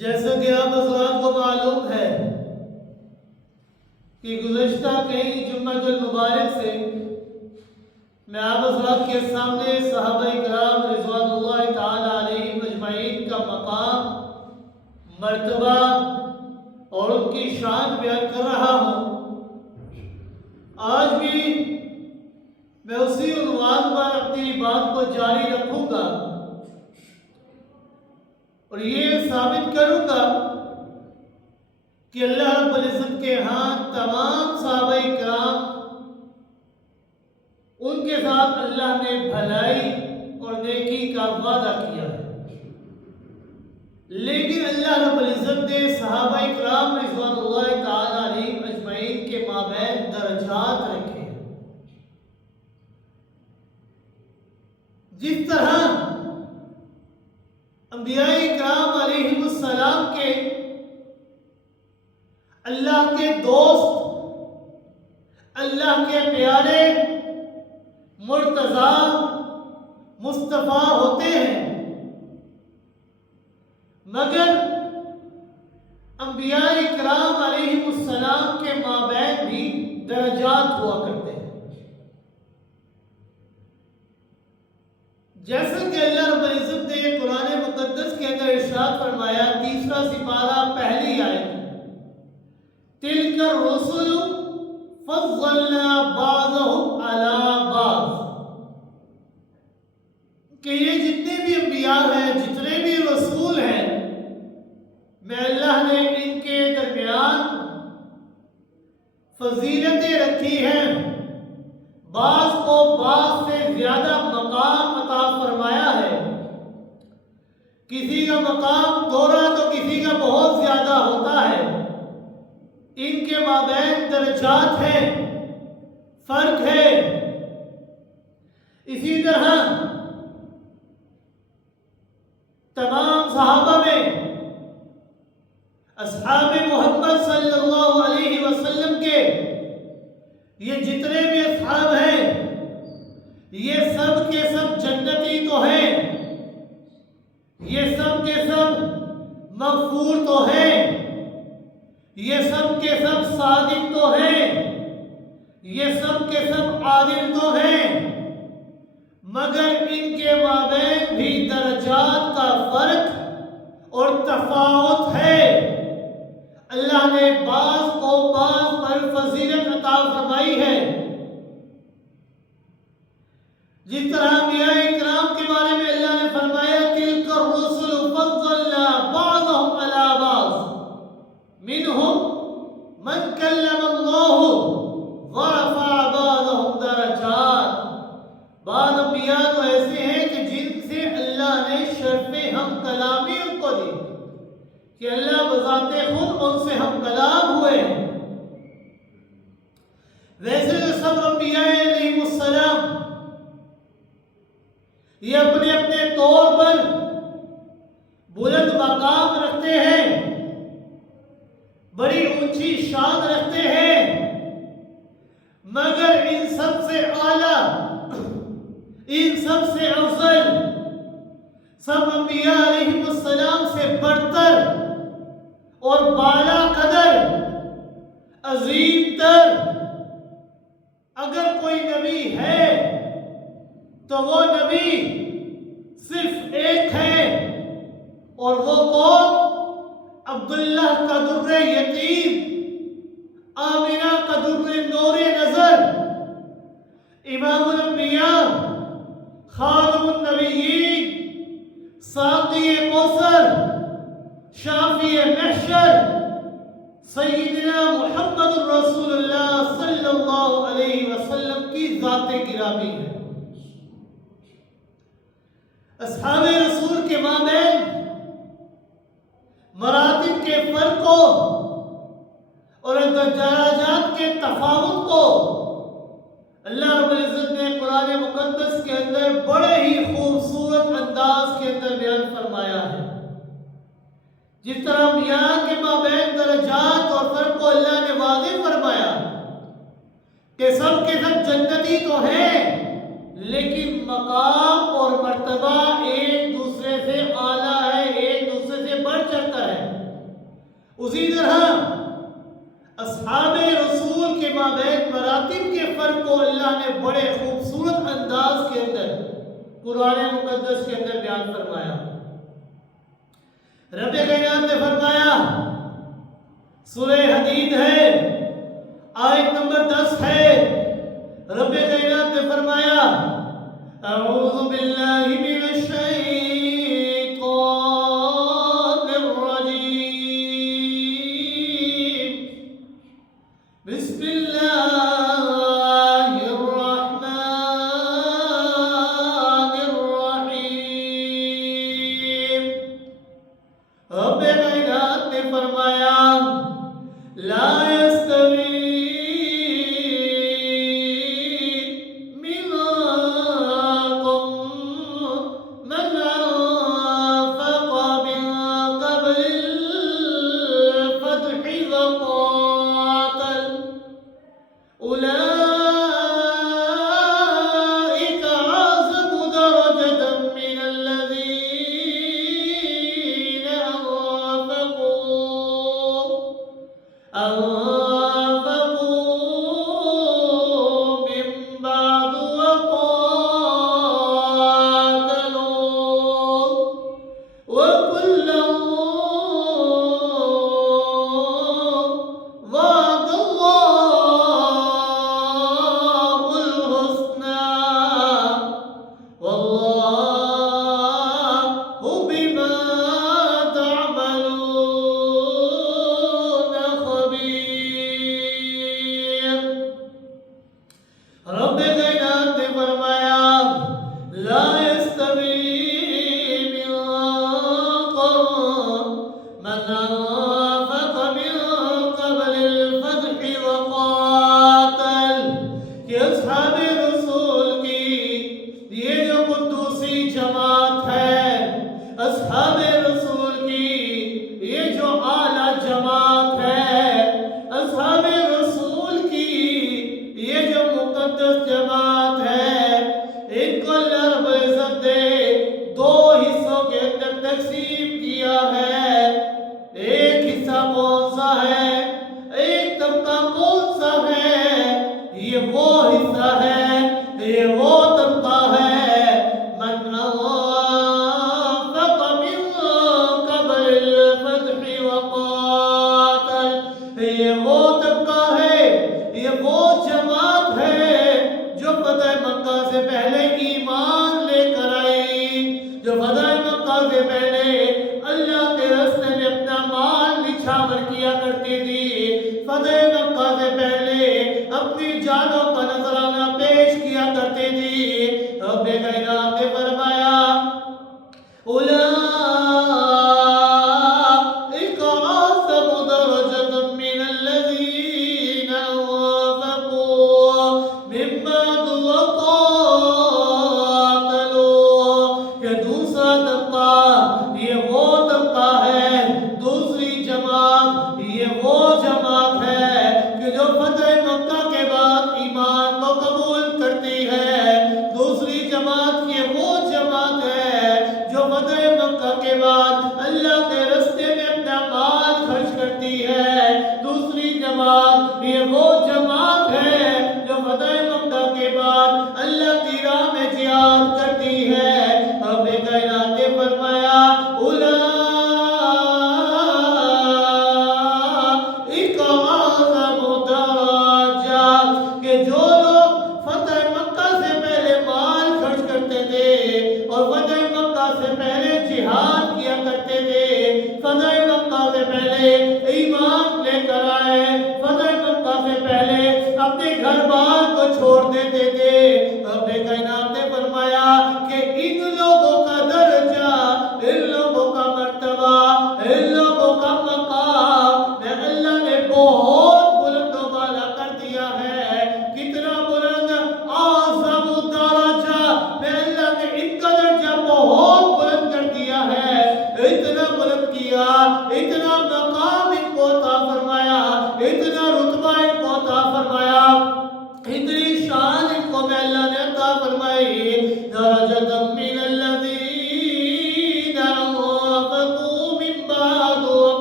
جیسا کہ آپ حضرات کو معلوم ہے کہ گزشتہ کئی جمعۃ المبارک سے میں آپ حضرات کے سامنے صحابہ کرام رضوان اللہ تعالی علیہم اجمعین کا مقام، مرتبہ اور ان کی شان بیان کر رہا ہوں۔ آج بھی میں اسی عنوان پر اپنی بات کو جاری رکھوں گا اور یہ ثابت کروں گا کہ اللہ رب العزت کے ہاں تمام صحابہ کرام، ان کے ساتھ اللہ نے بھلائی اور نیکی کا وعدہ کیا ہے، لیکن اللہ رب العزت نے صحابہ کرام رضوان اللہ تعالی علیہم اجمعین کے مابین درجات رکھے ہیں۔ جس طرح انبیاء کرام علیہم السلام کے اللہ کے دوست، اللہ کے پیارے، مرتضی، مصطفیٰ ہوتے ہیں، مگر انبیاء کرام علیہم السلام کے مابین بھی درجات ہوا کرتے ہیں۔ جیسا کہ اللہ رب العزت نے قرآن مقدس کے اندر ارشاد فرمایا، تیسرا سپارہ پہلی آیت، تِلْكَ الرُّسُلُ فَضَّلْنَا بَعْضَهُمْ عَلَى بَعْضٍ، کہ یہ جتنے بھی انبیاء ہیں، جتنے بھی رسول ہیں، میں اللہ نے ان کے درمیان فضیلتیں رکھی ہیں، بعض کو بعض سے زیادہ مقام عطا فرمایا ہے۔ کسی کا مقام تھوڑا تو کسی کا بہت زیادہ ہوتا ہے، ان کے مابین درجات ہیں، فرق ہے۔ اسی طرح تمام صحابہ میں اصحاب محمد صلی اللہ علیہ وسلم کے یہ جتنے بھی اصحاب ہیں، یہ سب کے سب جنتی تو ہیں، یہ سب کے سب مغفور تو ہیں، یہ سب کے سب صادق تو ہیں، یہ سب کے سب عادل تو ہیں، مگر ان کے مابین بھی درجات کا فرق اور تفاوت ہے۔ اللہ نے بعض کو بعض پر فضیلت عطا فرمائی ہے۔ جس طرح انبیاء کرام کے بارے میں اللہ نے فرمایا، تِلْكَ الرُّسُلُ فَضَّلْنَا بَعْضَهُمْ عَلَى بَعْضٍ مِّنْهُمْ مَنْ كَلَّمَ اللَّهُ وَرَفَعَ بَعْضَهُمْ دَرَجَاتٍ، بعض انبیاء تو ایسے ہیں کہ جن سے اللہ نے شرف ہم کلامی ان کو دی، کہ اللہ بذات خود ان سے ہم کلام ہوئے ہیں۔ ویسے تو سب انبیاء علیہم السلام یہ اپنے اپنے طور پر بلند مقام رکھتے ہیں، بڑی اونچی شان رکھتے ہیں، مگر ان سب سے اعلیٰ، ان سب سے افضل، سب انبیاء علیہم السلام سے برتر اور بالا قدر، عظیم تر اگر کوئی نبی ہے تو وہ نبی صرف ایک ہے، اور وہ کون؟ عبداللہ کا در یتیم، آمنہ کا در نور نظر، امام الانبیاء، خاتم النبیین، ساقی کوثر، شافی محشر، سیدنا محمد رسول اللہ صلی اللہ علیہ وسلم کی ذات گرامی ہے۔ اصحاب رسول کے مابین مراتب کے فرق کو اور درجات کے تفاوت کو اللہ رب العزت نے قرآن مقدس کے اندر بڑے ہی خوبصورت انداز کے اندر بیان فرمایا ہے۔ جس طرح انبیاء کے مابین درجات اور فرق کو اللہ نے واضح فرمایا کہ سب کے سب جنتی تو ہیں، لیکن مقام اور مرتبہ ایک دوسرے سے اعلیٰ ہے، ایک دوسرے سے بڑھ چڑھ کر ہے۔ اسی طرح اصحاب رسول کے مابین مراتب کے فرق کو اللہ نے بڑے خوبصورت انداز کے اندر قرآن مقدس کے اندر بیان فرمایا. رب کائنات نے فرمایا، سورہ حدید ہے، آیت نمبر 10 ہے، رب کائنات نے فرمایا اعوذ باللہ من الشیطان الرجیم، بسم اللہ الرحمن الرحیم. رب کائنات نے فرمایا لا يستوي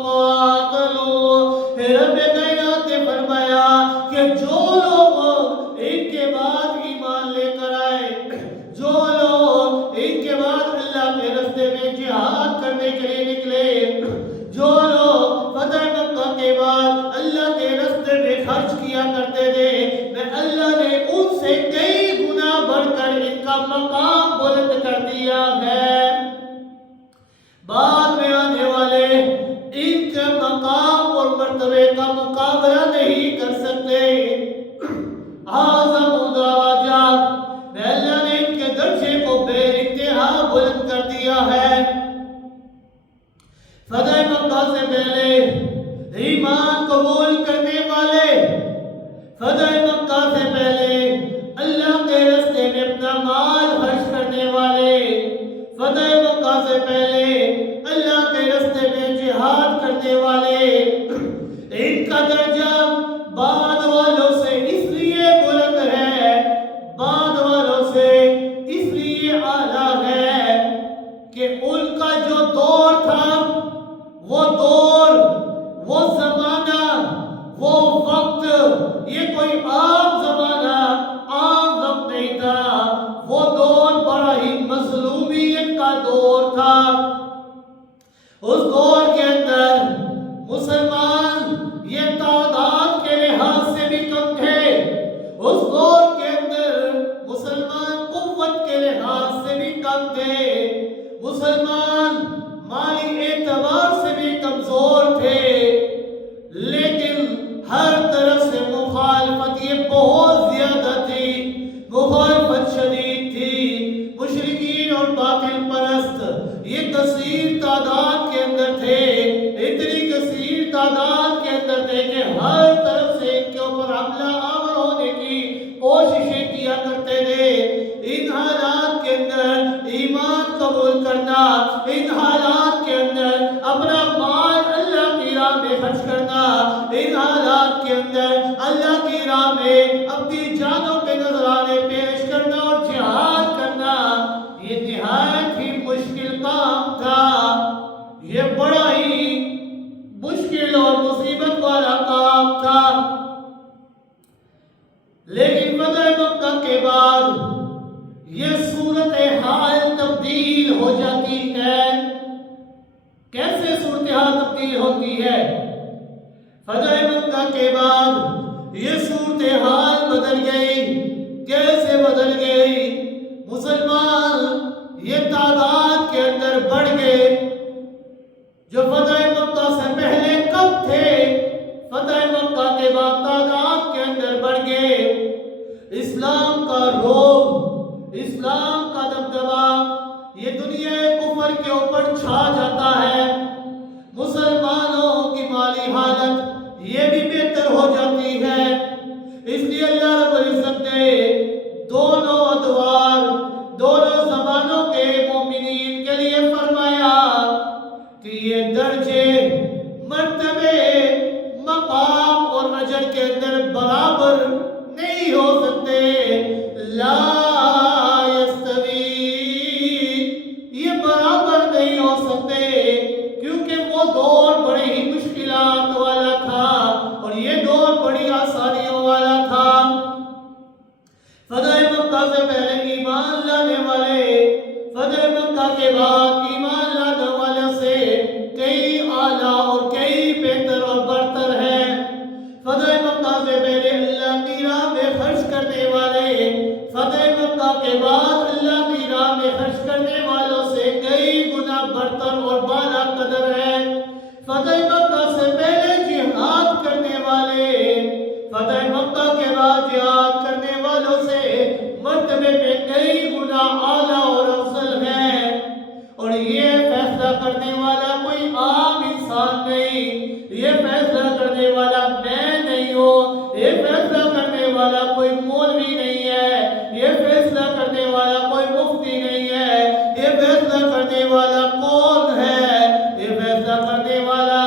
قاتلوا مال خرچ کرنے والے، فتح مکہ سے پہلے اللہ کے راستے میں جہاد کرنے والے، ان کا درجہ بعد والوں سے اس لیے بلند ہے، بعد والوں سے اس لیے اعلیٰ ہے کہ ان کا جو دور تھا، وہ دور، وہ زمانہ، وہ وقت، یہ کوئی عام زمانہ، عام وقت نہیں تھا، وہ دور بڑا ہی مظلومیت کا دور تھا۔ اس دور کے اندر مسلمان یہ تعداد کے لحاظ سے بھی کم تھے، اس دور کے اندر مسلمان قوت کے لحاظ سے بھی کم تھے، مسلمان مالی اعتبار سے بھی کمزور تھے، لیکن ہر طرف سے مخالفت یہ بہت زیادہ تھی، مخالفت شدید تھی، مشرکین اور باطل پرست یہ کثیر تعداد کے اندر تھے، اتنی کثیر تعداد کے اندر تھے کہ ہر طرف سے ان کے اوپر حملہ آور ہونے کی کوششیں کیا کرتے تھے۔ ان حالات کے اندر ایمان قبول کرنا، ان حالات کے اندر اپنا مال اللہ کی راہ میں خرچ کرنا، ان حالات کے اندر اللہ کی راہ میں اپنی جانوں کے نذرانے پیش کرنا اور جہاد کرنا، یہ نہایت ہی مشکل کام تھا، یہ بڑا ہی مشکل اور مصیبت والا کام تھا۔ لیکن فتح مکہ کے بعد یہ صورتحال تبدیل ہو جاتی ہے۔ کیسے صورتحال تبدیل ہوتی ہے؟ فتح مکہ کے بعد یہ صورتحال بدل گئی۔ کیسے بدل گئی؟ مسلمان یہ تعداد کے اندر بڑھ گئے، جو فتح مکہ سے پہلے کم تھے، فتح مکہ کے بعد تعداد کے اندر بڑھ گئے۔ اسلام کا روب، اسلام کا دبدبا یہ دنیا کفر کے اوپر چھا جاتا ہے، مسلمانوں کی مالی حالت یہ بھی بہتر ہو جاتی ہے۔ اس لیے اللہ رب العزت نے دونوں ادوار، دونوں زبانوں کے مومنین کے لیے فرمایا کہ یہ درجے، مرتبے، مقام اور اجر کے اندر برابر نہیں ہو سکتے، لا یستوی، یہ برابر نہیں ہو سکتے، کیونکہ وہ دور بڑی ہی مشکلات والا تھا اور یہ دور بڑی آسانیوں والا تھا۔ فتح مکہ سے پہلے ایمان لانے والے، فتح مکہ کے بعد ایمان لانے والوں سے کئی اعلیٰ اور کئی بہتر اور برتر ہیں۔ فتح مکہ سے پہلے اللہ کی راہ میں خرچ کرنے والے، فتح مکہ کے بعد اللہ کی راہ میں خرچ کرنے والوں سے کئی گنا برتر اور بالا قدر ہیں۔ فتح مکہ سے پہلے جہاد کرنے والے، فتح مکہ کے بعد جہاد کرنے والوں سے مرتبے میں کئی گنا اعلیٰ اور افضل ہیں، اور یہ فیصلہ کرنے والا کوئی عام انسان نہیں، یہ فیصلہ کرنے والا میں نہیں ہوں، یہ فیصلہ کرنے والا کوئی مولوی نہیں ہے، یہ فیصلہ کرنے والا کوئی مفتی نہیں ہے، یہ فیصلہ کرنے والا کون ہے؟ یہ فیصلہ کرنے والا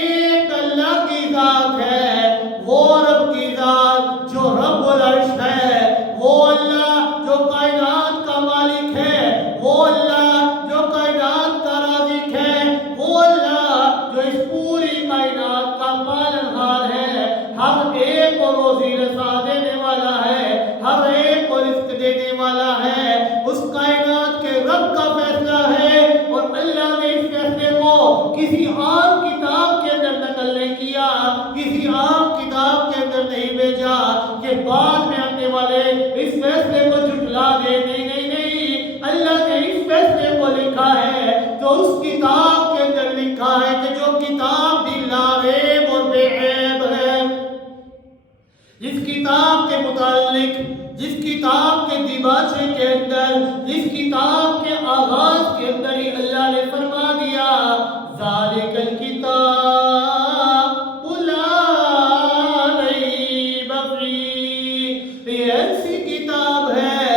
ایک اللہ کی ذات ہے، وہ رب کی ذات جو رب العرش ہے، وہ اللہ جو کائنات کا مالک ہے، وہ اللہ جو کائنات کا رازق ہے، وہ اللہ جو اس پوری کائنات کا پالنہار ہے، ہر ایک کو روزی رسا دینے والا ہے، ہر ایک کو رزق دینے والا ہے، اس کائنات کے رب کا فیصلہ ہے، اور اللہ نے اس فیصلے کو کسی عام کتاب کے اندر نقل نہیں کیا، کسی عام کتاب کے اندر نہیں بھیجا کہ بعد میں آنے والے اس فیصلے کو جھٹلا دے، نہیں نہیں نہیں، اللہ نے اس فیصلے کو لکھا ہے جو اس کتاب کے اندر لکھا ہے، کہ جو کتاب بھی لا ریب اور بے عیب ہے، جس کتاب کے متعلق، جس کتاب کے دیباچے کے اندر، جس کتاب کے آغاز کے اندر ہی اللہ نے فرما دیا ذالک الکتاب لا ریب فیہ، یہ ایسی کتاب ہے،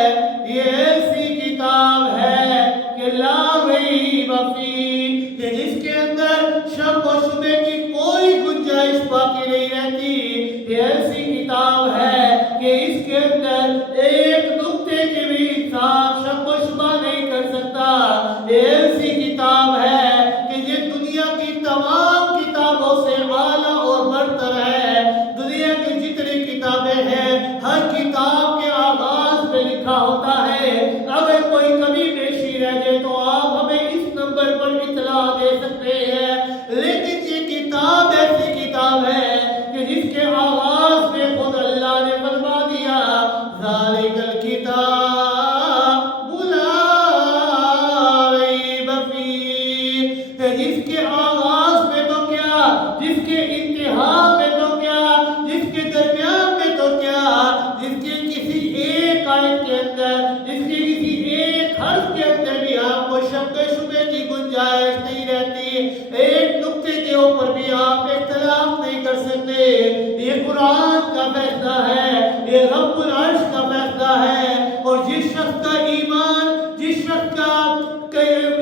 الکتاب لا ریب فیہ، جس کے آغاز میں تو کیا، جس کے انتہا میں تو کیا، جس کے درمیان میں تو کیا، جس کے کسی ایک آیت کے اندر، جس کے کسی ایک حرف کے اندر بھی آپ کو شک شبہ کی گنجائش نہیں رہتی، ایک نقطے کے اوپر بھی آپ اختلاف نہیں کر سکتے۔ یہ قرآن کا فیصلہ ہے، یہ رب العرش کا فیصلہ ہے، اور جس شخص کا ایمان، جس شخص کا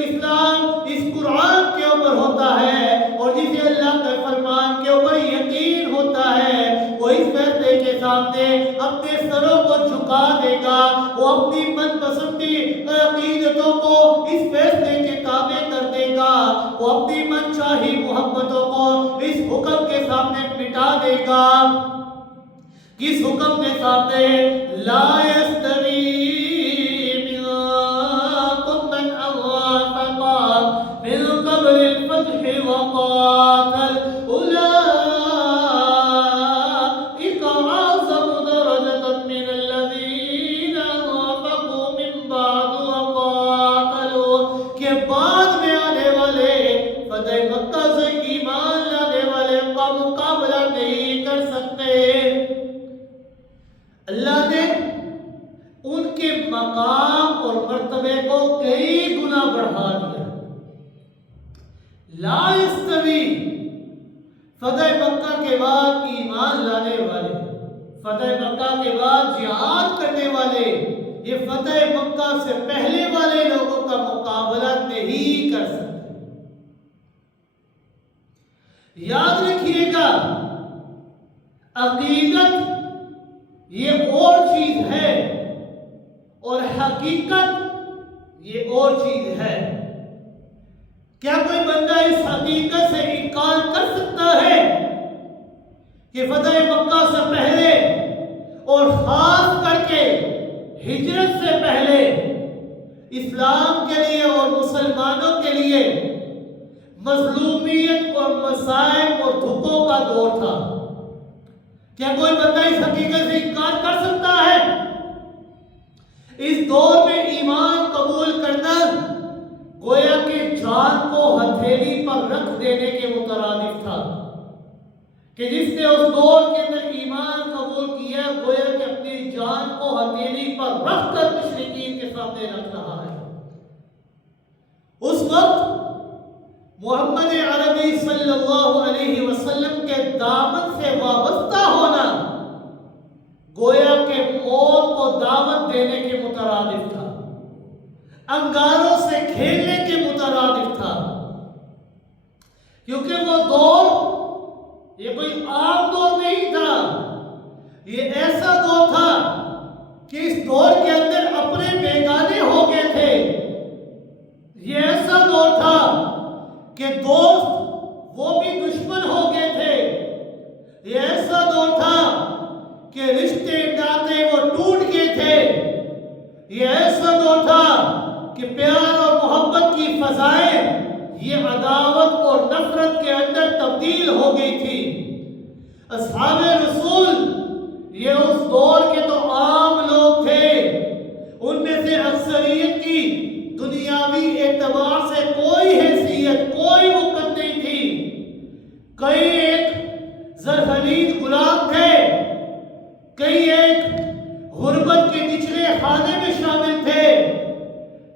اسلام اس قرآن کے اوپر ہوتا ہے، اور جسے اللہ کے فرمان کے اوپر یقین ہوتا ہے، وہ اس فیصلے کے سامنے اپنے سروں کو جھکا دے گا، وہ اپنی من پسندی عقیدتوں کو اس فیصلے کے تابع کر دے گا، وہ اپنی من چاہی محبتوں کو اس حکم کے سامنے مٹا دے گا۔ کس حکم کے سامنے؟ لا یستوی منکم من انفق من قبل الفتح وقاتل اولئک اعظم درجة من الذین انفقوا من بعد وقاتلوا، کہ بعد میں آنے والے فتح مکہ سے ایمان لانے والے کا مقابلہ نہیں کر سکتے۔ اللہ نے ان کے مقام اور مرتبے کو کئی گنا بڑھا دیا۔ لا یستوی، فتح مکہ کے بعد ایمان لانے والے، فتح مکہ کے بعد جہاد کرنے والے، یہ فتح مکہ سے پہلے والے لوگوں کا مقابلہ نہیں کر سکتے۔ یاد رکھیے گا، عقیدت یہ اور چیز ہے اور حقیقت یہ اور چیز ہے۔ کیا کوئی بندہ اس حقیقت سے انکار کر سکتا ہے کہ فتح مکہ سے پہلے اور خاص کر کے ہجرت سے پہلے اسلام کے لیے اور مسلمانوں کے لیے مظلومیت اور مصائب اور دکھوں کا دور تھا؟ کیا کوئی بندہ اس حقیقت سے انکار کر سکتا ہے؟ اس دور میں ایمان قبول کرنا گویا کہ جان کو ہتھیلی پر رکھ دینے کے مترادف تھا، کہ جس نے اس دور کے اندر ایمان قبول کیا گویا کہ اپنی جان کو ہتھیلی پر رکھ کر مشرکین کے سامنے رکھ رہا ہے۔ اس وقت محمد عربی صلی اللہ علیہ وسلم کے دامن سے وابستہ ہونا گویا کہ موت کو دعوت دینے کے مترادف تھا، انگاروں سے کھیلنے کے مترادف تھا، کیونکہ وہ دور یہ کوئی عام دور نہیں تھا، یہ ایسا دور تھا کہ اس دور کے اندر اپنے بیگانے ہو گئے تھے، یہ ایسا دور تھا کہ دوست وہ بھی دشمن ہو گئے تھے، یہ ایسا دور تھا کہ رشتے ناطے وہ ٹوٹ گئے تھے، یہ ایسا دور تھا کہ پیار اور محبت کی فضائیں یہ عداوت اور نفرت کے اندر تبدیل ہو گئی تھی۔ اصحاب رسول یہ اس دور کے تو عام لوگ تھے، ان میں سے اکثریت کی دنیاوی اعتبار سے کوئی حیثیت، کوئی وقت نہیں تھی، کئی ایک زرخرید غلام تھے، کئی ایک غربت کے نچلے خانے میں شامل تھے،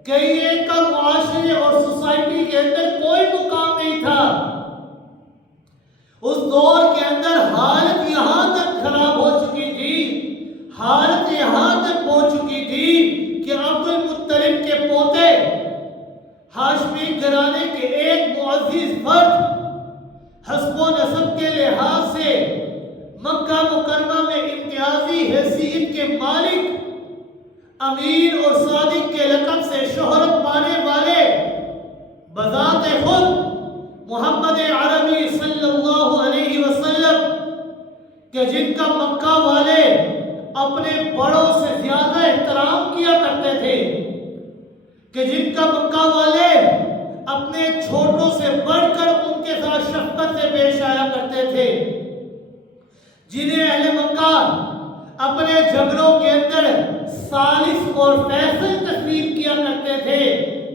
کئی ایک کا معاشرے اور سوسائٹی کے اندر کوئی مقام نہیں تھا۔ اس دور کے اندر حالت یہاں تک خراب ہو چکی تھی، حالت یہاں تک پہنچ چکی تھی کہ عبد المطلب کے پوتے ہاشمی گھرانے کے ایک معزز فرد حسب و نسب کے لحاظ سے مکہ مکرمہ میں امتیازی حیثیت کے مالک، امیر اور صادق کے لقب سے شہرت پانے والے، بذات خود محمد عربی صلی اللہ علیہ وسلم کہ جن کا مکہ والے اپنے بڑوں سے زیادہ احترام کیا کرتے تھے، کہ جن کا مکہ والے اپنے چھوٹوں سے بڑھ کر ان کے ساتھ شفقت سے پیش آیا کرتے تھے، جنہیں اہل مکہ اپنے جھگڑوں کے اندر ثالث اور فیصل تسلیم کیا کرتے تھے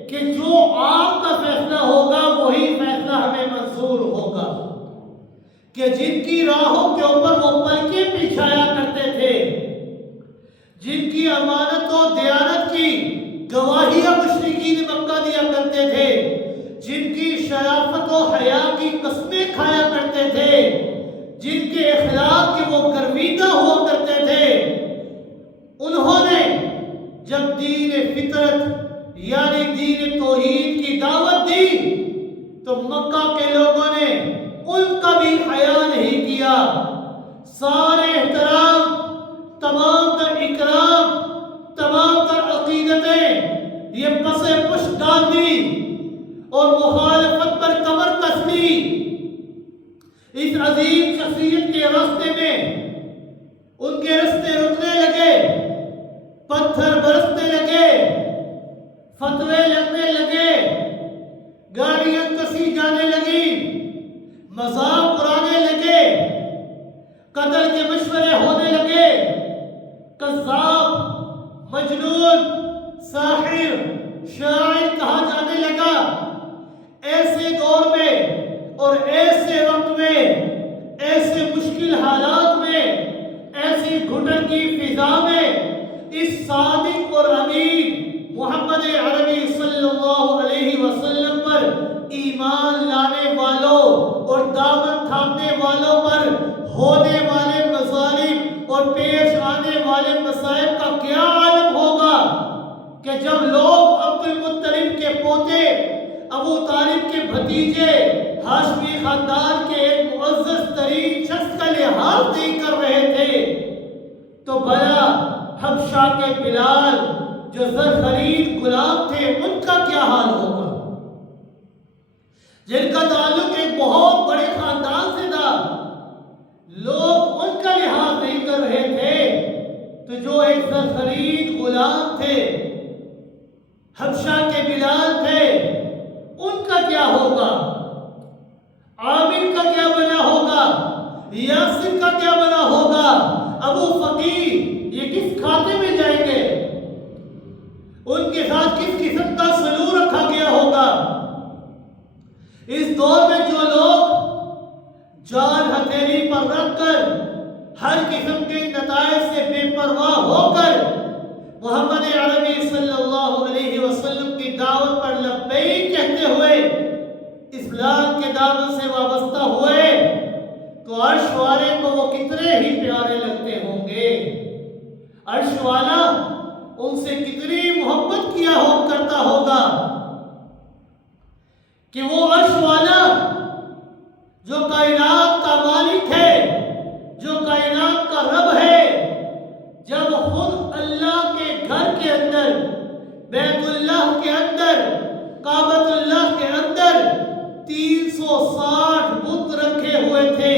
کہ جو آپ کا فیصلہ ہوگا وہی فیصلہ ہمیں منظور ہوگا، کہ جن کی راہوں کے اوپر وہ پلکیں بچھایا کرتے تھے، جن کی امانت و دیانت کی گواہیاں مشرکین مکہ دیا کرتے تھے، جن کی شرافت و حیا کی قسمیں کھایا کرتے تھے، جن کے اخلاق کے وہ گرویدہ ہوا کرتے تھے، انہوں نے جب دین فطرت یعنی دین توحید کی دعوت دی تو مکہ کے لوگوں نے ان کا بھی حیا نہیں کیا، سارے احترام، تمام تر اکرام، تمام تر عقیدتیں یہ پس پشت ڈال دی اور مخالفت پر کمر کس لی۔ اس عظیم شخصیت کے راستے میں ان کے راستے رکنے لگے، پتھر برسنے لگے، فتوے لگنے لگے، گاڑیاں کسی جانے لگی، مذاق اڑانے لگے، قتل کے مشورے ہونے لگے، کذاب، مجنون، ساحر، شاعر کہا جانے لگا۔ ایسے دور میں اور ایسے وقت میں، ایسے مشکل حالات میں، ایسی گھٹن کی فضا میں اس صادق اور امین محمد عربی صلی اللہ علیہ وسلم پر ایمان لانے والوں اور دامن تھامنے والوں پر ہونے والے مظالم اور پیش آنے والے مسائل کا کیا عالم ہوگا کہ جب لوگ عبد المطلب کے پوتے، ابو طالب کے بھتیجے، ہاشمی خاندان کے ایک معزز ترین شخص کا لحاظ نہیں کر رہے تھے تو بھلا حبشہ کے بلال جو زر خرید غلام تھے ان کا کیا حال ہوگا، جن کا تعلق ایک بہت بڑے خاندان سے تھا، لوگ ان کا لحاظ نہیں کر رہے تھے تو جو ایک زر خرید غلام تھے، حبشہ کے بلال تھے، ان کا کیا ہوگا، عامر کا کیا بنا ہوگا، یاسر کا کیا بنا ہوگا، ابو فقیر یہ کس کھاتے میں جائیں گے، ان کے ساتھ کس قسم کا سلوک رکھا گیا ہوگا۔ اس دور میں جو لوگ جان ہتھیلی پر رکھ کر ہر قسم کے نتائج سے بے پرواہ ہو کر محمد عربی صلی اللہ علیہ وسلم کی دعوت پر لبیک کہتے ہوئے اسلام کے دامن سے وابستہ ہوئے تو عرش والے کو وہ کتنے ہی پیارے لگتے ہوں گے، عرش والا ان سے کتنی محبت کیا کرتا ہوگا کہ وہ عرش والا جو کائنات کا مالک ہے، جو کائنات کا رب ہے، جب خود اللہ کے گھر کے اندر، بیت اللہ کے اندر، کعبۃ اللہ کے اندر 360 بت رکھے ہوئے تھے،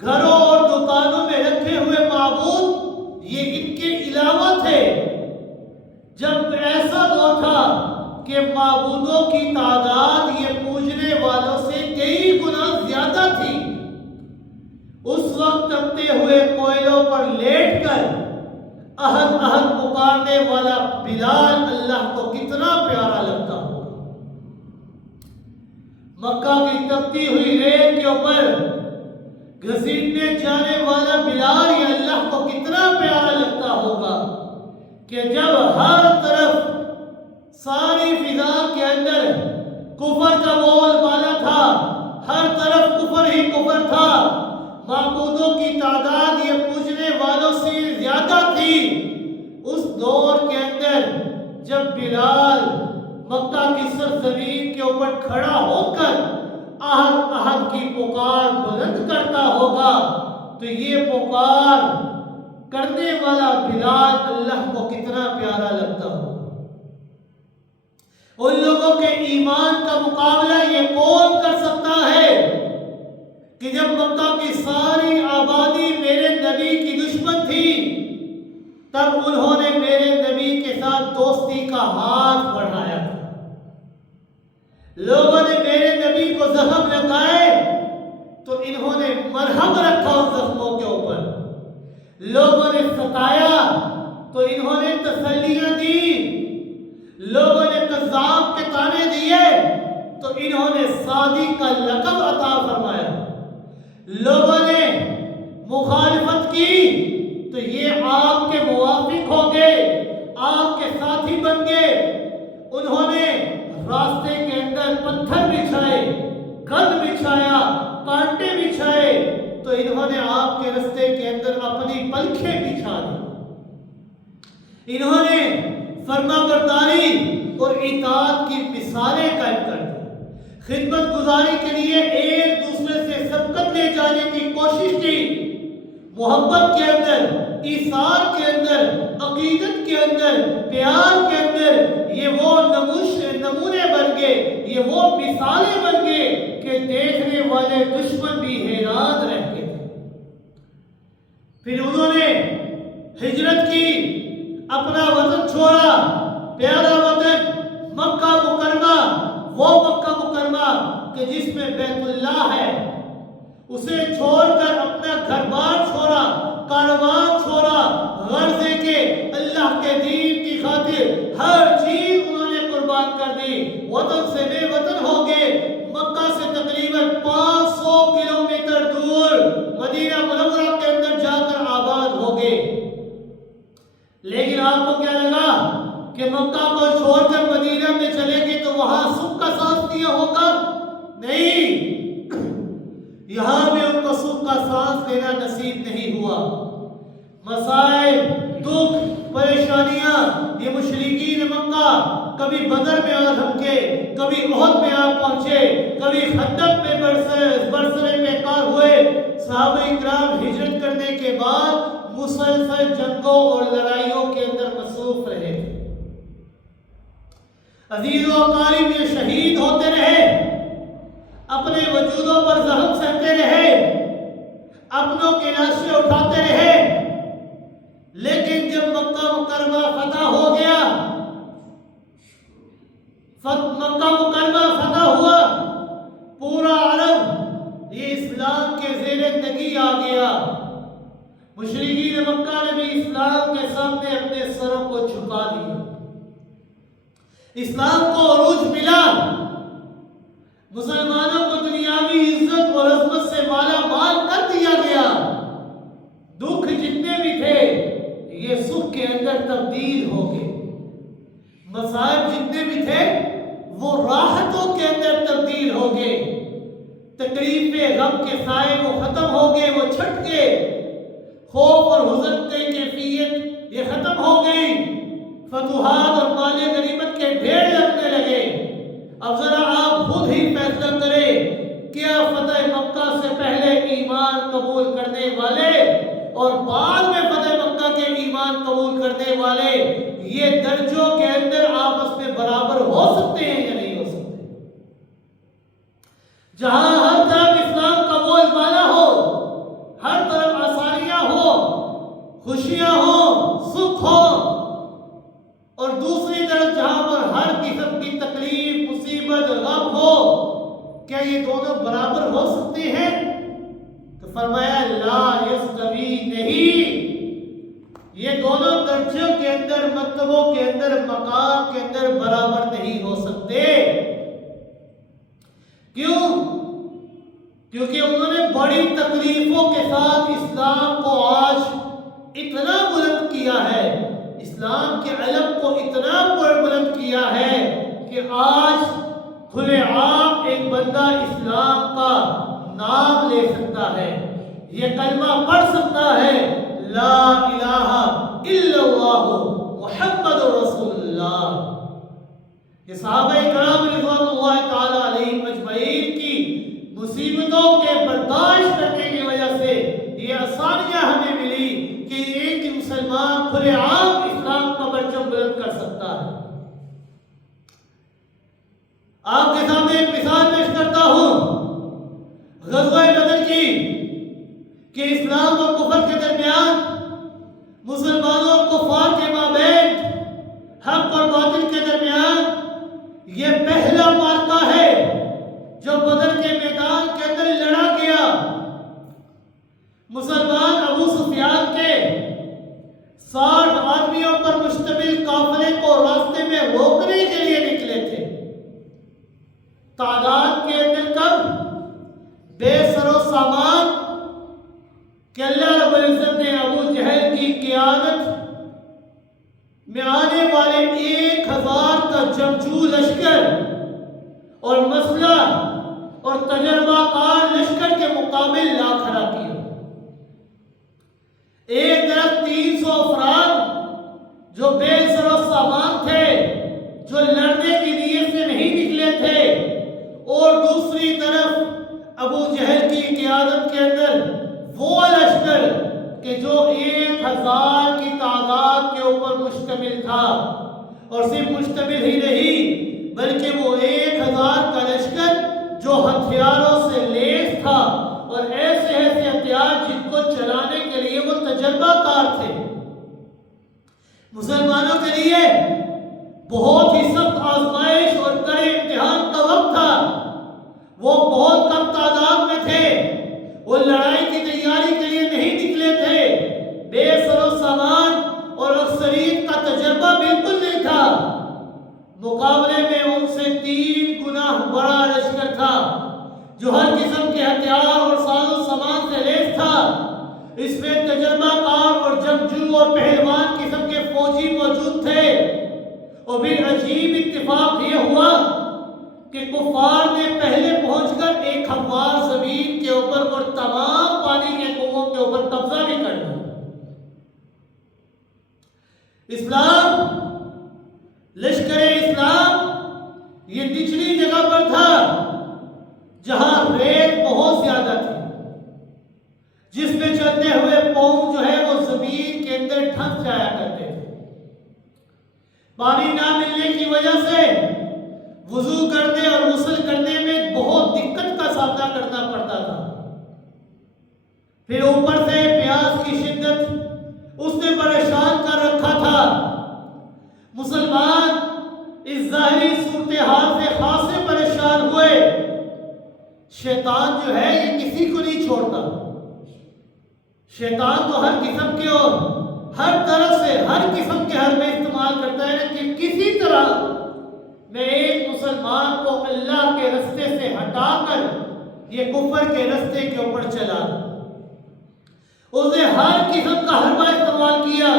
گھروں اور دکانوں میں رکھے ہوئے معبود یہ ان کے علاوہ تھے، جب ایسا دور تھا کہ معبودوں کی تعداد یہ پوجنے والوں سے کئی گنا زیادہ تھی، اس وقت تپتے ہوئے کوئلوں پر لیٹ کر احد احد پکارنے والا بلال اللہ کو کتنا پیارا لگتا ہوگا۔ مکہ کی تپتی ہوئی ریت کے اوپر گھسیٹنے جانے والا بلال یہ اللہ کو کتنا پیارا لگتا ہوگا کہ جب ہر طرف ساری فضا کے اندر کفر کا بول بالا تھا، ہر طرف کفر ہی کفر تھا، معبودوں کی تعداد یہ پوجنے والوں سے زیادہ تھی، اس دور کے اندر جب بلال مکہ کی سرزمین کے اوپر کھڑا ہو کر احد احد کی پکار بلند کرتا ہوگا تو یہ پکار کرنے والا بلال اللہ کو کتنا پیارا لگتا ہوگا۔ ان لوگوں کے ایمان کا مقابلہ یہ کون کر سکتا ہے کہ جب مکہ کی ساری آبادی میرے نبی کی دشمن تھی تب انہوں نے میرے نبی کے ساتھ دوستی کا ہاتھ بڑھایا تھا، لوگوں نے میرے نبی کو زخم لگائے تو انہوں نے مرہم رکھا ان زخموں کے اوپر، لوگوں نے ستایا تو انہوں نے تسلیاں دی، لوگوں نے کذاب کے طعنے دیے تو انہوں نے صادق کا لقب عطا فرمایا، لوگوں نے مخالفت کی تو یہ آپ کے موافق ہو گئے، آپ کے ساتھی بن گئے، انہوں نے راستے کے اندر پتھر بچھائے، گند بچھایا، کانٹے بچھائے تو انہوں نے آپ کے راستے کے اندر اپنی پلکھیں بچھا دی، انہوں نے فرما برداری اور اطاعت کی مثالیں قائم کر دی، خدمت گزاری کے لیے ایک دوسرے سے سبقت لے جانے کی کوشش کی، محبت کے اندر، ایثار کے اندر، عقیدت کے اندر، پیار کے اندر یہ وہ نمونے بن گئے، یہ وہ مثالیں بن گئے کہ دیکھنے والے دشمن بھی حیران رہ گئے۔ پھر انہوں نے ہجرت کی، اپنا وطن چھوڑا، پیارا وطن مکہ مکرمہ، وہ مکہ مکرمہ کہ جس میں بیت اللہ ہے، اسے چھوڑ کر اپنا گھر بار چھوڑا، کاروبار چھوڑا، غرضے کے اللہ کے دین کی خاطر ہر چیز انہوں نے قربان کر دی، وطن سے بے وطن ہو گئے، مکہ سے تقریباً 500 کلومیٹر دور مدینہ منورہ کے اندر جا کر آباد ہو گئے۔ لیکن آپ کو کیا لگا کہ مکہ کو چھوڑ کر مدینہ میں چلے گے تو وہاں سکھ کا سانس لیا ہوگا؟ نہیں، یہاں بھی ان کو سکھ کا سانس لینا نصیب نہیں ہوا، مسائل، دکھ، پریشانیاں، یہ مشرکین مکہ کبھی بدر میں آ دھمکے، کبھی احد میں آ پہنچے، کبھی خندق میں برسرے میں کار ہوئے، صحابہ اکرام ہجرت کرنے کے بعد مسلسل جنگوں اور لڑائیوں کے اندر مصروف رہے، عزیز و اقارب یہ شہید ہوتے رہے، اپنے وجودوں پر زخم سہتے رہے، اپنوں کی لاشیں اٹھاتے رہے، لیکن جب مکہ مکرمہ فتح ہو گیا، مکہ مکرمہ فتح ہوا، پورا عرب یہ اسلام کے زیر نگی آ گیا، مشرکین مکہ نے بھی اسلام کے سامنے اپنے سروں کو جھکا دیا، اسلام کو عروج ملا، مسلمانوں کو دنیاوی عزت اور عظمت سے مالا مال کر دیا گیا، دکھ جتنے بھی تھے یہ سکھ کے اندر تبدیل ہو گئے، مصائب جتنے بھی تھے وہ راحتوں کے اندر تبدیل ہو گئے، تکلیف پہ غم کے سائے وہ ختم ہو گئے، وہ چھٹ گئے، خوف اور حزن کی کیفیت یہ ختم ہو گئی، فتوحات اور مال غنیمت کے ڈھیر لگنے لگے۔ اب ذرا آپ خود ہی فیصلہ کریں، کیا فتح مکہ سے پہلے ایمان قبول کرنے والے اور بعد میں فتح مکہ کے ایمان قبول کرنے والے یہ درجوں کے اندر آپس میں برابر ہو سکتے ہیں یا نہیں ہو سکتے؟ جہاں ہر طرف اسلام کا بول بالا ہو، ہر طرف آسانیاں ہو، خوشیاں ہو، سکھ ہو، اور دوسری طرف جہاں پر ہر قسم کی تکلیف، مصیبت، غم ہو، کیا یہ دونوں برابر ہو سکتے ہیں؟ تو فرمایا لا یستوی، نہیں، یہ دونوں درجوں کے اندر، مرتبوں کے اندر، مقام کے اندر برابر نہیں ہو سکتے۔ کیوں؟ کیونکہ انہوں نے بڑی تکلیفوں کے ساتھ اسلام کو آج اتنا بلند کیا ہے، اسلام کے علم کو اتنا بلند کیا ہے کہ آج کھلے عام ایک بندہ اسلام کا نام لے سکتا ہے، یہ کلمہ پڑھ سکتا ہے، لا الہ الا اللہ محمد رسول اللہ۔ یہ صحابہ کرام رضوان اللہ تعالی علیہم اجمعین کی مصیبتوں کے برداشت کرنے کی وجہ سے یہ آسانیاں ہمیں ملی کہ ایک مسلمان کھلے عام اسلام کا پرچم بلند کر سکتا ہے۔ آپ کے سامنے ایک مثال پیش کرتا ہوں غزوہ بدر کی، کہ اسلام اور کفر کے درمیان، مسلمانوں اور کفار کے مابین، حق اور باطل کے درمیان آنے والے 1000 کا جنگجو لشکر اور مسلح اور تجربہ کار لشکر کے مقابل لا کھڑا کیا۔ ایک طرف 300 افراد جو بے سر و سامان تھے، جو لڑنے کی نیت سے نہیں نکلے تھے، اور دوسری طرف ابو جہل کی قیادت کے اندر وہ لشکر کہ جو 1000 کی تعداد کے اوپر مشتمل تھا، اور صرف مشتمل ہی نہیں بلکہ وہ 1000 کا لشکر جو ہتھیاروں سے لیس تھا، اور ایسے ایسے ہتھیار جن کو چلانے کے لیے وہ تجربہ کار تھے۔ مسلمانوں کے لیے بہت ہی سخت آزمائش اور کڑے امتحان کا وقت تھا۔ وہ بہت کم تعداد میں تھے، وہ لڑائی کی تیاری کے لیے نہیں نکلے تھے، بے سر و سامان اور اکثریت کا تجربہ بالکل نہیں تھا۔ مقابلے میں ان سے 3 گنا بڑا لشکر تھا جو ہر قسم کے ہتھیار اور ساز و سامان سے لیس تھا۔ اس میں تجربہ کار اور جنگجو اور پہلوان قسم کے فوجی موجود تھے۔ اور پھر عجیب اتفاق یہ ہوا کہ کفار نے پہلے پہنچ کر ایک ہموار زمین کے اوپر اور تمام پانی کے کنووں کے اوپر قبضہ بھی کر لیا۔ اسلام، لشکر اسلام یہ نچلی جگہ پر تھا جہاں ریت بہت زیادہ تھی، جس میں چلتے ہوئے پاؤں جو ہے وہ زمین کے اندر ڈھس جایا کرتے تھے۔ پانی نہ ملنے کی وجہ سے وضو کرنے اور غسل کرنے میں بہت دقت کا سامنا کرنا پڑتا تھا۔ پھر اوپر سے پیاس کی شدت اس نے پریشان کر رکھا تھا۔ مسلمان اس ظاہری صورتحال سے خاصے پریشان ہوئے۔ شیطان جو ہے یہ کسی کو نہیں چھوڑتا۔ شیطان تو ہر قسم کے اور ہر طرف سے ہر قسم کے حربے استعمال کرتا ہے کہ کسی طرح میں ایک مسلمان کو اللہ کے رستے سے ہٹا کر یہ کفر کے رستے کے اوپر چلا۔ اس نے ہر قسم کا حربہ استعمال کیا،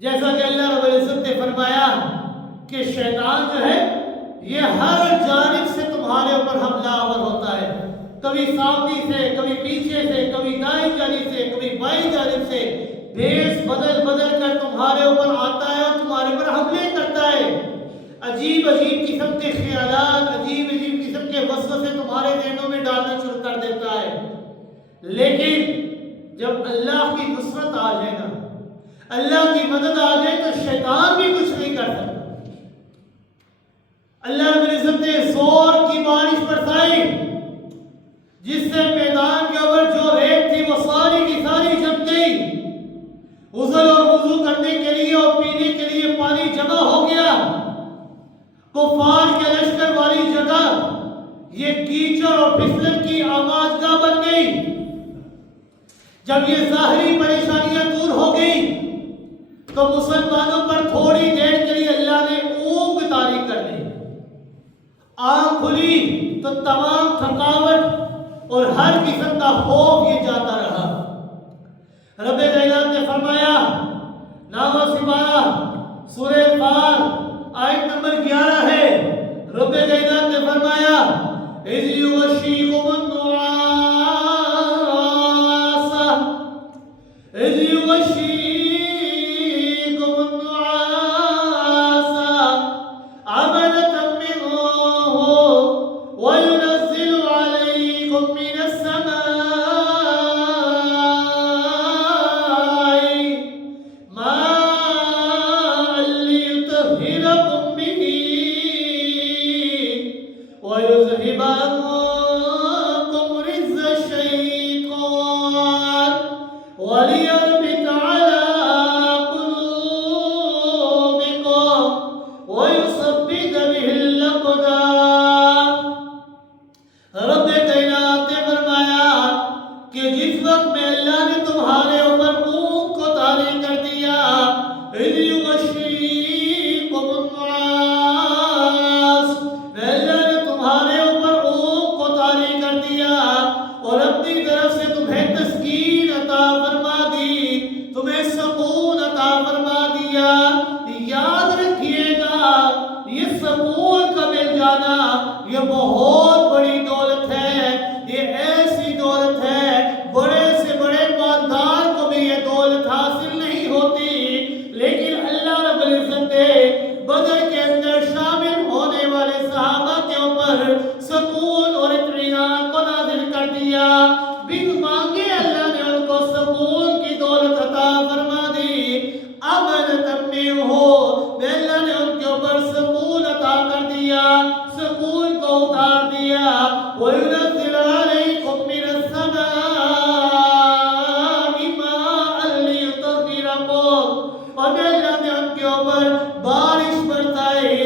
جیسا کہ اللہ رب العزت نے فرمایا کہ شیطان جو ہے یہ ہر جانب سے تمہارے اوپر حملہ آور ہوتا ہے، کبھی سامنے سے، کبھی پیچھے سے، کبھی دائیں جانب سے، کبھی بائیں جانب سے، بھیس بدل بدل کر تمہارے اوپر آتا ہے اور تمہارے اوپر حملے کرتا ہے۔ عجیب عجیب قسم کے خیالات، عجیب عجیب قسم کے وسوسے تمہارے ذہنوں میں ڈالنا شروع کر دیتا ہے۔ لیکن جب اللہ کی نصرت آ جائے نا، اللہ کی مدد آ جائے تو شیطان بھی کچھ نہیں کر سکتا۔ اللہ رب العزت نے زور کی بارش برسائی، جس سے میدان کے اوپر جو ریت تھی وہ ساری کی ساری جم گئی۔ غسل اور وضو کرنے کے لیے اور پینے کے لیے پانی جمع ہو گیا۔ کفار کے لشکر والی جگہ یہ کیچڑ اور پھسلن کی آمادگاہ بن گئی۔ جب یہ ظاہری پریشانیاں دور ہو گئی تو مسلمانوں پر تھوڑی دیر کے لیے اللہ نے اونگ طاری کر دی۔ آنکھ کھلی تو تمام تھکاوٹ اور ہر قسم کا خوف یہ جاتا رہا۔ رب کائنات نے فرمایا، نام و سپارہ سورہ انفال آیت نمبر 11 ہے۔ رب کائنات نے فرمایا، اذ یغشیکم النعاس اذ یغشیکم النعاس امنة منه وينزل عليكم من السماء اور میں اللہ نے ان کے اوپر بارش برسائی،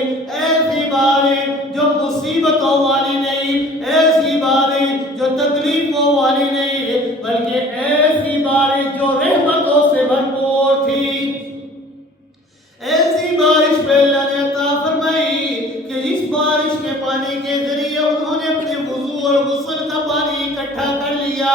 ایسی بارش جو مصیبتوں والی نہیں، ایسی بارش جو تکلیفوں والی نہیں، بلکہ ایسی بارش جو رحمتوں سے بھرپور تھی۔ ایسی بارش پہ اللہ نے عطا فرمائی کہ جس بارش کے پانی کے ذریعے انہوں نے اپنے وضو اور غسل کا پانی اکٹھا کر لیا،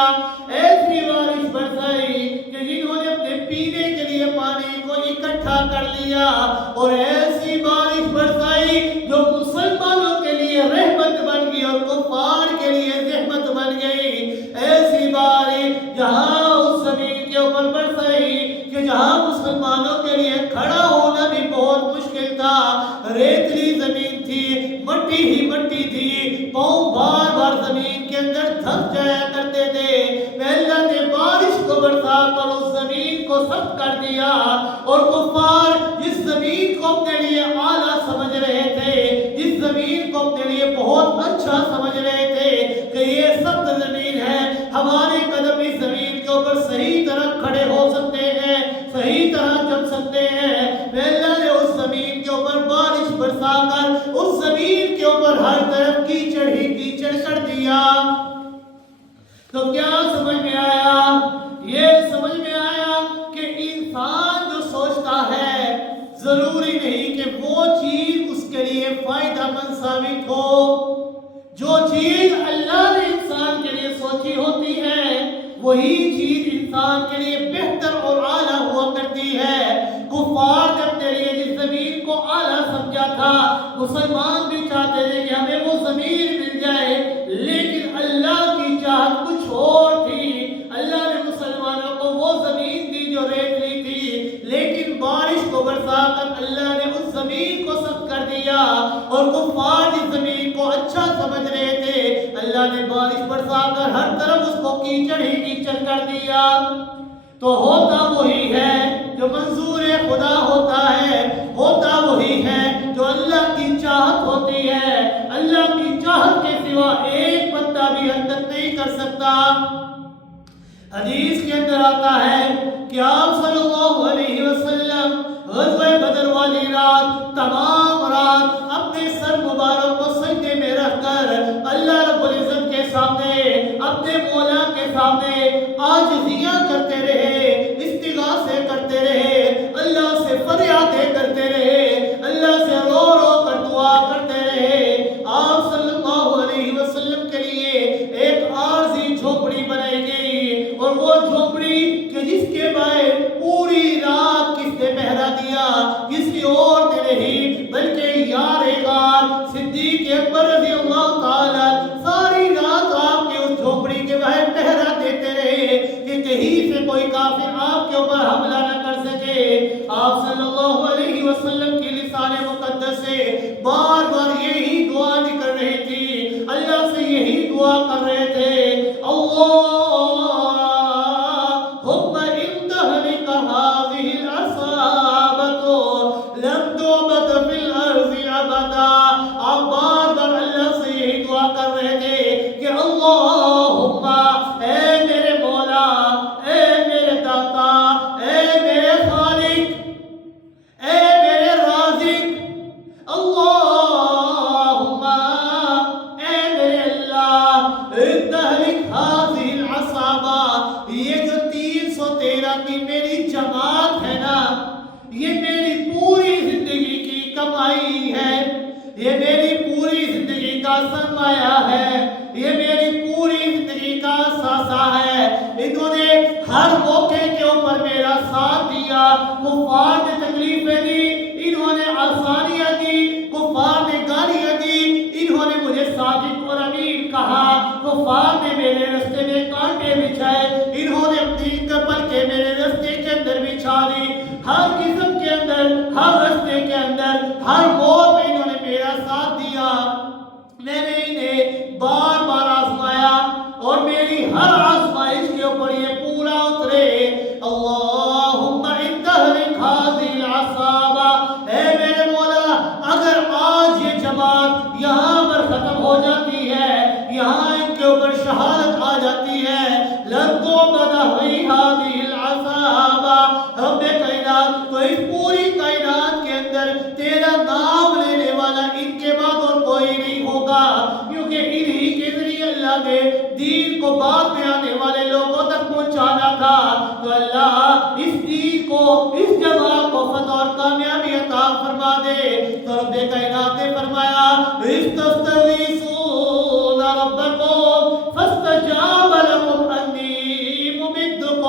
ایسی بارش برسائی کہ جنہوں نے اپنے پینے کے لیے پانی کو اکٹھا کر لیا، اور ایسی بارش برسائی جو مسلمانوں کے لیے رحمت بن گئی اور کفار کے لیے رحمت بن گئی، ایسی بارش جہاں اس زمین کے اوپر برسائی کہ جہاں مسلمانوں کے لیے کھڑا ہونا بھی بہت مشکل تھا، ریتلی زمین تھی، مٹی ہی مٹی تھی، پاؤں بار بار زمین کے اندر دھس جایا کرتے تھے، اللہ نے بارش کو برسا کر اس زمین کو سخت کر دیا، اور کفار جس زمین کو اپنے لیے اعلیٰ سمجھ رہے تھے، جس زمین کو اپنے لیے بہت اچھا سمجھ رہے تھے کہ یہ سخت زمین ہے، ہمارے قدم اس زمین کے اوپر صحیح طرح کھڑے ہو سکتے ہیں، صحیح طرح جم سکتے ہیں، اللہ نے اس زمین کے اوپر بارش برسا کر اس زمین کے اوپر ہر طرف کیچڑ ہی کیچڑ کر دیا۔ تو کیا سمجھ میں آیا؟ یہ سمجھ میں آیا کہ انسان جو سوچتا ہے ضروری نہیں کہ وہ چیز اس کے لیے فائدہ مند ثابت ہو، جو چیز اللہ نے انسان کے لیے سوچی ہوتی ہے وہی چیز انسان کے لیے بہتر اور اعلیٰ ہوا کرتی ہے۔ کفار نے اپنے لیے جس زمین کو اعلیٰ سمجھا تھا، مسلمان بھی چاہتے تھے کہ ہمیں وہ زمین مل جائے، لیکن اللہ کی چاہت کچھ اور تھی، اللہ نے مسلمانوں کو وہ زمین دی جو ریتلی تھی، لیکن بارش کو برسا کر اللہ نے اس زمین کو سخت کر دیا، اور کفار جس زمین کو اچھا سمجھ رہے تھے اللہ نے بارش برسا کر ہر طرف اس کو کیچڑ ہی کیچڑ کر دیا۔ تو ہوتا وہی ہے جو منظور خدا ہوتا ہے، ہوتا وہی ہے جو اللہ کی چاہت ہوتی ہے، اللہ کی چاہت کے سوا ایک بندہ بھی حرکت نہیں کر سکتا۔ حدیث کے اندر آتا ہے کہ آپ صلی اللہ علیہ وسلم غزوہ بدر والی رات تمام رات اپنے سر مبارک کو سجدے میں رکھ کر اللہ رب العزت کے سامنے، اپنے مولا کے سامنے عاجزیاں کرتے رہے، استغاثے کرتے رہے، اللہ سے فریادیں کرتے رہے، اللہ سے رو رو کر دعا کرتے رہے۔ آپ صلی اللہ علیہ وسلم کے لیے ایک عارضی جھونپڑی بنائی گئی، اور وہ جھونپڑی کہ جس کے باہر پوری رات کس نے پہرا دیا، کسی اور نے نہیں بلکہ یار غار صدیق اکبر رضی اللہ تعالیٰ ساری رات آپ کے اس جھونپڑی کے باہر پہرا دیتے رہے کہ کہیں سے کوئی کافر آپ کے اوپر حملہ نہ کر سکے۔ آپ صلی اللہ علیہ وسلم کی لسان مقدس سے بار بار یہی دعا نکل رہی تھی، اللہ سے یہی دعا کر رہے تھے، آپ بار بار اللہ سے یہی دعا کر رہے تھے کہ اللہم اے میرے مولا، اے میرے داتا، اے میرے خالق، اے میرے رازق، اللہم اے میرے اللہ، تہلک ہذہ العصابہ، یہ جو 313 کی میری جماعت ہے نا، یہ میری پوری زندگی کی کمائی ہے، یہ میری پوری زندگی کا سرمایہ ہے، یہ میری پوری زندگی کا اثاثہ ہے، انہوں نے ہر موقع کے اوپر میرا ساتھ دیا، کفار نے تکلیفیں دی، انہوں نے آسانیاں دی، کفار نے گالیاں دی، انہوں نے مجھے صادق اور امین کہا، کفار نے میرے رستے میں کانٹے بچھائے، انہوں نے اپنی پلکیں میرے رستے کے اندر بچھا دی، ہر قسم کے اندر، ہر رستے کے اندر، ہر موڑ میں انہوں نے میرا ساتھ دیا، میں نے انہیں بار بار آزمایا، اور میری ہر آزمائش کے اوپر یہ پورا اترے۔ اللہم انتہلک ہذہ العصابہ، اے میرے مولا اگر آج یہ جماعت یہاں پر ختم ہو جاتی ہے، یہاں ان کے اوپر شہادت آ جاتی ہے، لن تعبد ہذہ العصابہ، رب کائنات تو اس اس پوری کائنات کے اندر تیرا نام لینے والا ان کے بعد اور کوئی نہیں ہوگا، کیونکہ انہی کے ذریعے اللہ نے دین کو بعد میں آنے والے لوگوں تک پہنچانا تھا۔ تو اللہ اس دین کو، اس جگہ کو فتح اور کامیابی عطا فرما دے۔ تو رب کائنات نے فرمایا استغیثون ربکم فاستجاب لکم انی ممدکم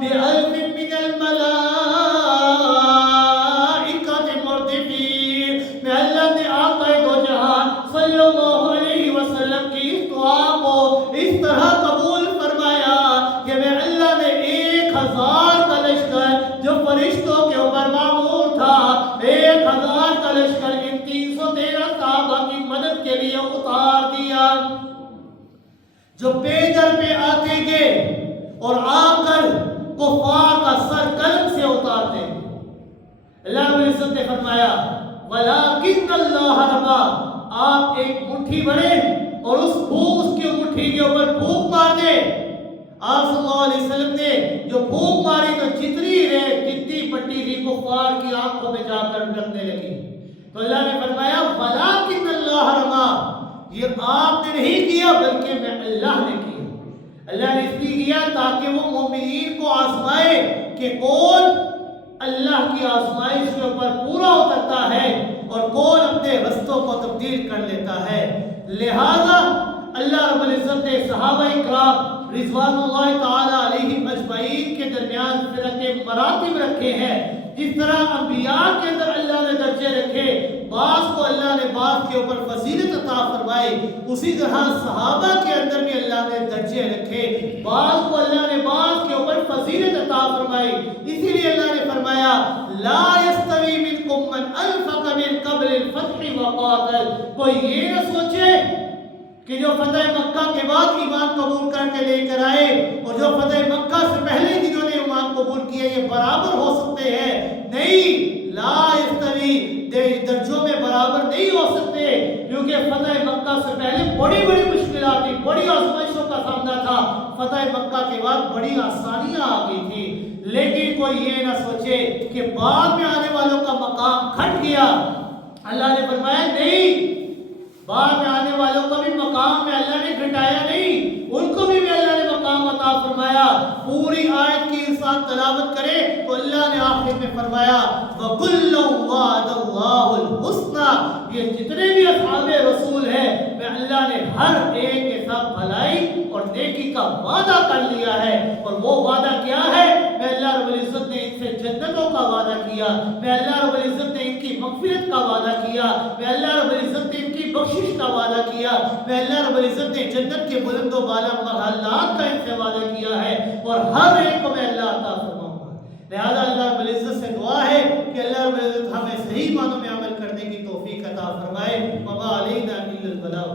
بألف من الملائکۃ مردفین۔ میں اللہ نے آقا دو جہاں صلی اللہ علیہ وسلم کی اس دعا کو اس طرح قبول فرمایا کہ میں اللہ نے 1000 کا لشکر جو فرشتوں کے اوپر معمور تھا، 1000 کا لشکر ان 313 صحابہ کی مدد کے لیے اتار دیا، جو پیدل پہ آتے گے اور آ کر کفار کا سر قلم سے اتارتے ہیں۔ اللہ رب العزت نے فرمایا وَلَٰكِنَّ اللَّهَ رَمَىٰ، آپ ایک مٹھی بڑھے اور اس کی مٹھی کے اوپر پھونک مار دے۔ آپ صلی اللہ علیہ وسلم نے جو پھونک ماری تو جتنی پٹی تھی کفار کی آنکھوں میں جا کر لگنے لگی۔ تو اللہ نے فرمایا وَلَٰكِنَّ اللَّهَ رَمَىٰ، یہ آپ نے نہیں کیا بلکہ میں اللہ نے کیا۔ اللہ نے اس لیے کیا تاکہ وہ مومنین کو آزمائے کہ کون اللہ کی آزمائش کے اوپر پورا اترتا ہے اور کون اپنے رستوں کو تبدیل کر لیتا ہے۔ لہذا اللہ رب العزت نے صحابہ کرام رضوان اللہ تعالی علیہم اجمعین کے درمیان فرقے مراتب رکھے ہیں۔ جس طرح انبیاء کے اندر اللہ نے درجے رکھے، بعض کو اللہ نے بعض کے اوپر فضیلت عطا فرمائی، اسی طرح صحابہ کے اندر بھی اللہ نے درجے رکھے، بعض کو اللہ نے بعض کے اوپر فضیلت عطا فرمائی۔ اسی لیے اللہ نے فرمایا لا یستوی منکم من انفق من قبل الفتح وقاتل، کوئی یہ نہ سوچے کہ جو فتح مکہ کے بعد ایمان قبول کر کے لے کر آئے اور جو فتح مکہ سے پہلے جنہوں نے ایمان قبول کیا یہ برابر ہو سکتے ہیں۔ نہیں، لا یستوی، درجوں میں برابر نہیں ہو سکتے، کیونکہ فتح مکہ سے پہلے بڑی بڑی مشکلات تھی، بڑی آزمائشوں کا سامنا تھا، فتح مکہ کے بعد بڑی آسانیاں آ گئی تھی۔ لیکن کوئی یہ نہ سوچے کہ بعد میں آنے والوں کا مقام گھٹ گیا۔ اللہ نے فرمایا نہیں، بعد میں آنے والوں کا بھی مقام میں اللہ نے گھٹایا نہیں، ان کو بھی اللہ نے مقام عطا فرمایا۔ پوری آیت کی انسان تلاوت کرے تو اللہ نے آخر میں فرمایا وَكُلًّا وَعَدَ اللَّهُ الْحُسْنَىٰ، یہ جتنے بھی اصحاب رسول ہیں میں اللہ نے ہر ایک کے ساتھ بھلائی اور نیکی کا وعدہ کر لیا ہے۔ اور وہ وعدہ کیا ہے؟ میں اللہ رب العزت نے ان سے جنتوں کا وعدہ کیا، میں اللہ رب العزت نے ان کی مغفرت کا وعدہ کیا، میں اللہ رب العزت نے ان کی بخشش کا وعدہ کیا، میں اللہ رب العزت نے جنت کے بلند و بالا مرحلات کا ان سے وعدہ کیا ہے، اور ہر ایک کو میں اللہ عطا فرماؤں گا۔ لہذا اللہ رب العزت سے دعا ہے کہ اللہ رب العزت ہمیں صحیح معنوں میں عمل کرنے کی توفیق عطا فرمائے۔ وما علینا الا البلاغ۔